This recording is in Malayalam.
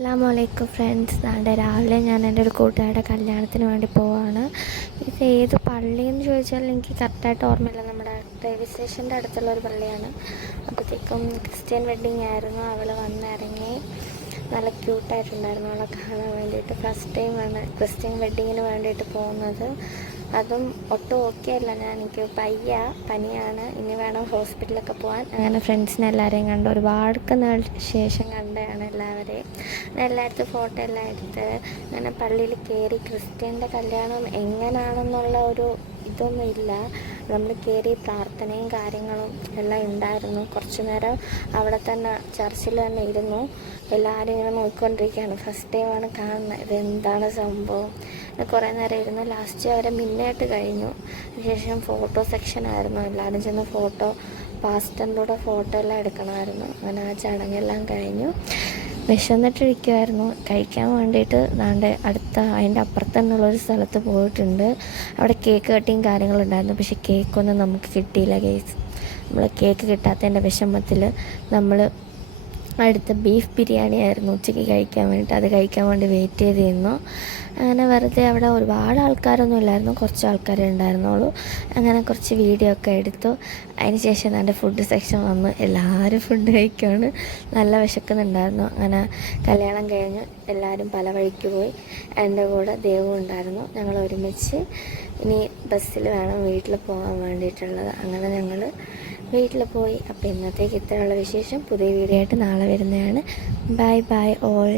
അസ്സലാമലൈക്കും ഫ്രണ്ട്സ്. നാളെ രാവിലെ ഞാൻ എൻ്റെ ഒരു കൂട്ടുകാരുടെ കല്യാണത്തിന് വേണ്ടി പോവാണ്. ഇത് ഏത് പള്ളിയെന്ന് ചോദിച്ചാൽ എനിക്ക് കറക്റ്റായിട്ട് ഓർമ്മയില്ല. നമ്മുടെ റെയിൽവേ സ്റ്റേഷൻ്റെ അടുത്തുള്ള ഒരു പള്ളിയാണ്. അപ്പോഴത്തേക്കും ക്രിസ്ത്യൻ വെഡ്ഡിങ് ആയിരുന്നു. അവൾ വന്നിറങ്ങി നല്ല ക്യൂട്ടായിട്ടുണ്ടായിരുന്നു. അവളെ കാണാൻ വേണ്ടിയിട്ട് ഫസ്റ്റ് ടൈമാണ് ക്രിസ്ത്യൻ വെഡ്ഡിങ്ങിന് വേണ്ടിയിട്ട് പോകുന്നത്. അതും ഒട്ടും ഓക്കെ അല്ല. എനിക്ക് പനിയാണ്, ഇനി വേണം ഹോസ്പിറ്റലൊക്കെ പോകാൻ. അങ്ങനെ ഫ്രണ്ട്സിനെ എല്ലാവരെയും കണ്ട് ഒരുപാട് ശേഷം കണ്ടതാണ് എല്ലാവരെയും. എല്ലായിടത്തും ഫോട്ടോ എല്ലാം എടുത്ത് അങ്ങനെ പള്ളിയിൽ കയറി. ക്രിസ്ത്യൻ്റെ കല്യാണം എങ്ങനെയാണെന്നുള്ള ഒരു ഇതൊന്നും ഇല്ല. നമ്മൾ കയറി പ്രാർത്ഥനയും കാര്യങ്ങളും എല്ലാം ഉണ്ടായിരുന്നു. കുറച്ച് നേരം അവിടെ തന്നെ ചർച്ചിൽ തന്നെ ഇരുന്നു. എല്ലാവരും ഇങ്ങനെ നോക്കിക്കൊണ്ടിരിക്കുകയാണ്. ഫസ്റ്റ് ടൈമാണ് കാണുന്നത്, ഇതെന്താണ് സംഭവം. കുറേ നേരം ഇരുന്നു. ലാസ്റ്റ് അവരെ മിന്നായിട്ട് കഴിഞ്ഞു. അതിനുശേഷം ഫോട്ടോ സെക്ഷനായിരുന്നു. എല്ലാവരും ചെന്ന് പാസ്റ്ററിൻ്റെ കൂടെ ഫോട്ടോ എല്ലാം എടുക്കണമായിരുന്നു. അങ്ങനെ ആ ചടങ്ങെല്ലാം കഴിഞ്ഞു. വിശന്നിട്ടിരിക്കുമായിരുന്നു. കഴിക്കാൻ വേണ്ടിയിട്ട് അതിൻ്റെ അപ്പുറത്ത് തന്നെയുള്ളൊരു സ്ഥലത്ത് പോയിട്ടുണ്ട്. അവിടെ കേക്ക് കട്ടിങ് കാര്യങ്ങളുണ്ടായിരുന്നു. പക്ഷേ കേക്കൊന്നും നമുക്ക് കിട്ടിയില്ല ഗൈസ്. നമ്മൾ കേക്ക് കിട്ടാത്തതിൻ്റെ വിഷമത്തിൽ നമ്മൾ അടുത്ത ബീഫ് ബിരിയാണി ആയിരുന്നു ഉച്ചയ്ക്ക് കഴിക്കാൻ വേണ്ടിയിട്ട്. അത് കഴിക്കാൻ വേണ്ടി വെയിറ്റ് ചെയ്തിരുന്നു. അങ്ങനെ വെറുതെ അവിടെ ഒരുപാട് ആൾക്കാരൊന്നും ഇല്ലായിരുന്നു, കുറച്ച് ആൾക്കാരേ ഉണ്ടായിരുന്നുള്ളൂ. അങ്ങനെ കുറച്ച് വീഡിയോ ഒക്കെ എടുത്തു. അതിന് ശേഷം എൻ്റെ ഫുഡ് സെക്ഷൻ വന്ന് എല്ലാവരും ഫുഡ് കഴിക്കുകയാണ്. നല്ല വിശക്കുന്നുണ്ടായിരുന്നു. അങ്ങനെ കല്യാണം കഴിഞ്ഞ് എല്ലാവരും പല വഴിക്ക് പോയി. എൻ്റെ കൂടെ ദേവും ഉണ്ടായിരുന്നു. ഞങ്ങൾ ഒരുമിച്ച് ഇനി ബസ്സിൽ വേണം വീട്ടിൽ പോകാൻ വേണ്ടിയിട്ടുള്ളത്. അങ്ങനെ ഞങ്ങൾ വീട്ടിൽ പോയി. അപ്പോൾ ഇന്നത്തേക്ക് ഇത്രയുള്ള വിശേഷം. പുതിയ വീഡിയോ ആയിട്ട് നാളെ വരുന്നതാണ്. Bye bye all.